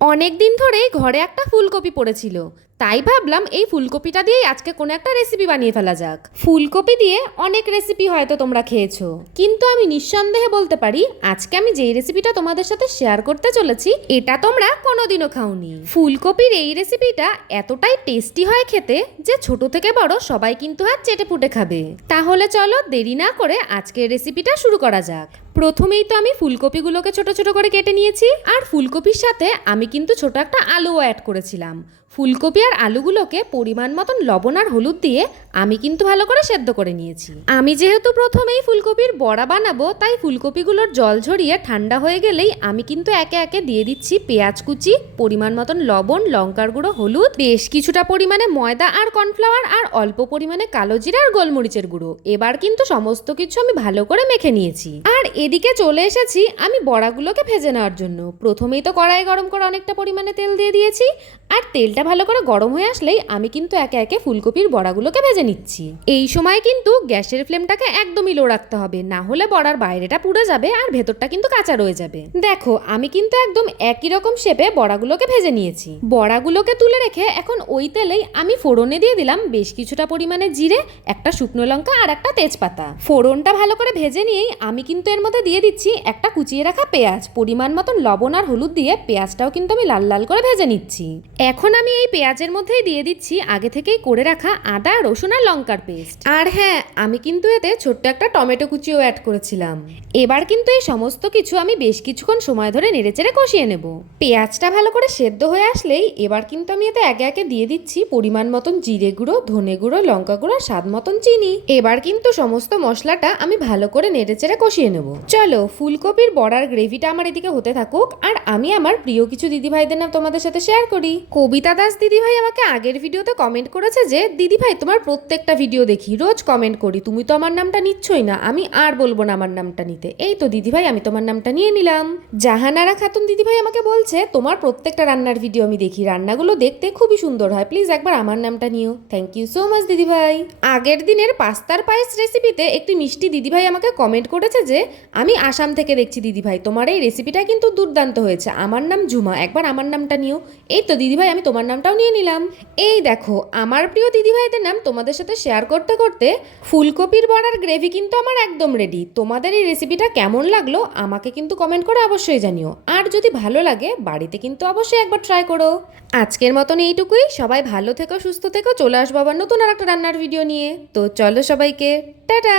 অনেক দিন ধরেই ঘরে একটা ফুলকপি পড়েছিল, তাই ভাবলাম এই ফুলকপিটা দিয়েই আজকে কোনো একটা রেসিপি বানিয়ে ফেলা যাক। ফুলকপি দিয়ে অনেক রেসিপি হয়তো তোমরা খেয়েছো, কিন্তু আমি নিঃসন্দেহে বলতে পারি আজকে আমি যেই রেসিপিটা তোমাদের সাথে শেয়ার করতে চলেছি এটা তোমরা কোনোদিনও খাওনি। ফুলকপির এই রেসিপিটা এতটাই টেস্টি হয় খেতে যে ছোট থেকে বড় সবাই কিন্তু হাত চেটে পুটে খাবে। তাহলে চলো দেরি না করে আজকের রেসিপিটা শুরু করা যাক। প্রথমেই তো আমি ফুলকপিগুলোকে ছোট ছোট করে কেটে নিয়েছি, আর ফুলকপির সাথে আমি কিন্তু ছোট একটা আলুও অ্যাড করেছিলাম। ফুলকপি আর আলুগুলোকে পরিমাণ মতন লবণ আর হলুদ দিয়ে আমি কিন্তু ভালো করে সেদ্ধ করে নিয়েছি। আমি যেহেতু প্রথমেই ফুলকপির বড়া বানাবো, তাই ফুলকপিগুলোর জল ঝরিয়ে ঠান্ডা হয়ে গেলেই আমি কিন্তু একে একে দিয়ে দিচ্ছি পেঁয়াজ কুচি, পরিমাণ মতন লবণ, লঙ্কার গুঁড়ো, হলুদ, বেশ কিছুটা পরিমাণে ময়দা আর কর্নফ্লাওয়ার, আর অল্প পরিমাণে কালো জিরা আর গোলমরিচের গুঁড়ো। এবার কিন্তু সমস্ত কিছু আমি ভালো করে মেখে নিয়েছি। আর এদিকে চলে এসেছি আমি বড়াগুলোকে ভেজে নেওয়ার জন্য। প্রথমেই তো কড়াই গরম করে অনেকটা পরিমাণে তেল দিয়ে দিয়েছি, আর তেলটা ভালো করে গরম হয়ে আসলেই আমি কিন্তু একে একে ফুলকপির বড়াগুলোকে ভেজে নিচ্ছি। এই সময় কিন্তু গ্যাসের ফ্লেমটাকে একদমই লো রাখতে হবে, না হলে বড়ার বাইরেটা পুড়ে যাবে আর ভেতরটা কিন্তু কাঁচা রয়ে যাবে। দেখো আমি কিন্তু একদম একই রকম শেপে বড়াগুলোকে ভেজে নিয়েছি। বড়াগুলোকে তুলে রেখে এখন ওই তেলেই আমি ফোড়নে দিয়ে দিলাম বেশ কিছুটা পরিমাণে জিরে, একটা শুকনো লঙ্কা আর একটা তেজপাতা। ফোড়নটা ভালো করে ভেজে নিয়েই আমি কিন্তু এর মধ্যে দিয়ে দিচ্ছি একটা কুচিয়ে রাখা পেঁয়াজ। পরিমাণ মতন লবণ আর হলুদ দিয়ে পেঁয়াজটাও কিন্তু আমি লাল লাল করে ভেজে নিচ্ছি। এখন আমি এই পেঁয়াজের মধ্যেই দিয়ে দিচ্ছি আগে থেকেই করে রাখা আদা, রসুন আর লঙ্কার পেস্ট। আর হ্যাঁ, আমি কিন্তু এতে ছোট্ট একটা টমেটো কুচিও অ্যাড করেছিলাম। এবার কিন্তু এই সমস্ত কিছু আমি বেশ কিছুক্ষণ সময় ধরে নেড়েচেড়ে কষিয়ে নেব। পেঁয়াজটা ভালো করে সেদ্ধ হয়ে আসলেই এবার কিন্তু আমি এতে একে একে দিয়ে দিচ্ছি পরিমাণ মতন জিরে গুঁড়ো, ধনে গুঁড়ো, লঙ্কা গুঁড়ো, স্বাদ মতন চিনি। এবার কিন্তু সমস্ত মশলাটা আমি ভালো করে নেড়েচেড়ে কষিয়ে নেব। চলো ফুলকপির বড়ার গ্রেভিটা আমার এদিকে হতে থাকুক, আর আমি আমার প্রিয় কিছু দিদিভাইদের নাম তোমাদের সাথে শেয়ার করি। কবিতা দাস দিদিভাই আমাকে আগের ভিডিওতে কমেন্ট করেছে যে দিদিভাই তোমার প্রত্যেকটা ভিডিও দেখি, রোজ কমেন্ট করি, তুমি তো আমার নামটা নিচ্ছই না, আমি আর বলবো না আমার নামটা নিতে। এই তো দিদিভাই আমি তোমার নামটা নিয়ে নিলাম। জাহানারা খাতুন দিদিভাই আমাকে বলছে তোমার প্রত্যেকটা রান্নার ভিডিও আমি দেখি, রান্নাগুলো দেখতে খুবই সুন্দর হয়, প্লিজ একবার আমার নামটা নিও। থ্যাংক ইউ সো মাচ দিদিভাই। আগের দিনের পাস্তার পায়েস রেসিপিতে একটি মিষ্টি দিদিভাই আমাকে কমেন্ট করেছে যে আমি আসাম থেকে দেখছি দিদিভাই, তোমার এই রেসিপিটা কিন্তু দুর্দান্ত হয়েছে, আমার নাম ঝুমা, একবার আমার নামটা নিও। এই তো দিদিভাই আমি তোমার নামটাও নিয়ে নিলাম। এই দেখো আমার প্রিয় দিদিভাইদের নাম তোমাদের সাথে শেয়ার করতে করতে ফুলকপির বড়ার গ্রেভি কিন্তু আমার একদম রেডি। তোমাদের এই রেসিপিটা কেমন লাগলো আমাকে কিন্তু কমেন্ট করে অবশ্যই জানিও, আর যদি ভালো লাগে বাড়িতে কিন্তু অবশ্যই একবার ট্রাই করো। আজকের মতন এইটুকুই, সবাই ভালো থেকো, সুস্থ থেকো, চলে আসবো আবার নতুন আর একটা রান্নার ভিডিও নিয়ে। তো চলো সবাইকে টাটা।